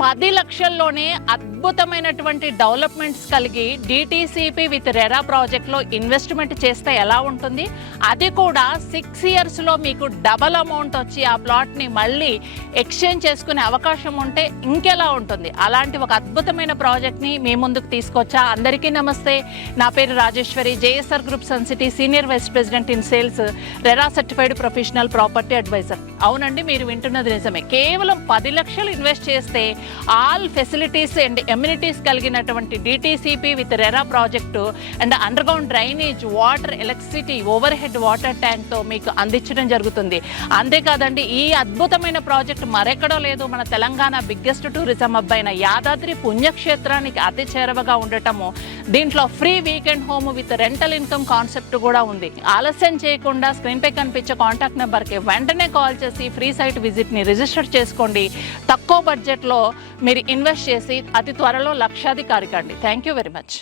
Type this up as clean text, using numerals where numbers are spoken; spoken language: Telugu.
10 లక్షల్లోనే అద్భుతమైనటువంటి డెవలప్మెంట్స్ కలిగి డిటిసిపి విత్ రెరా ప్రాజెక్ట్లో ఇన్వెస్ట్మెంట్ చేస్తే ఎలా ఉంటుంది, అది కూడా 6 ఇయర్స్లో మీకు డబల్ అమౌంట్ వచ్చి ఆ ప్లాట్ని మళ్ళీ ఎక్స్చేంజ్ చేసుకునే అవకాశం ఉంటే ఇంకెలా ఉంటుంది. అలాంటి ఒక అద్భుతమైన ప్రాజెక్ట్ని మీ ముందుకు తీసుకొచ్చా. అందరికీ నమస్తే, నా పేరు Rajeshwari, JSR group Sun City senior vice president in sales, RERA certified professional property adviser. అవునండి, మీరు వింటున్నది నిజమే. కేవలం 10 లక్షలు ఇన్వెస్ట్ చేస్తే ఆల్ ఫెసిలిటీస్ అండ్ ఎమ్యూనిటీస్ కలిగినటువంటి DTCP with RERA project and underground drainage, water, electricity, overhead water ట్యాంక్తో మీకు అందించడం జరుగుతుంది. అంతేకాదండి, ఈ అద్భుతమైన ప్రాజెక్ట్ మరెక్కడో లేదు, మన తెలంగాణ బిగ్గెస్ట్ టూరిజం హబ్ అయిన యాదాద్రి పుణ్యక్షేత్రానికి అతి చేరువగా ఉండటము. దీంట్లో free weekend home with rental income concept కూడా ఉంది. ఆలస్యం చేయకుండా స్క్రీన్పై కనిపించే కాంటాక్ట్ నెంబర్కి వెంటనే కాల్ చేసి ఫ్రీ సైట్ విజిట్ని రిజిస్టర్ చేసుకోండి. తక్కువ బడ్జెట్లో మీరు ఇన్వెస్ట్ చేసి అతి త్వరలో లక్షాధికారి కండి. Thank you very much.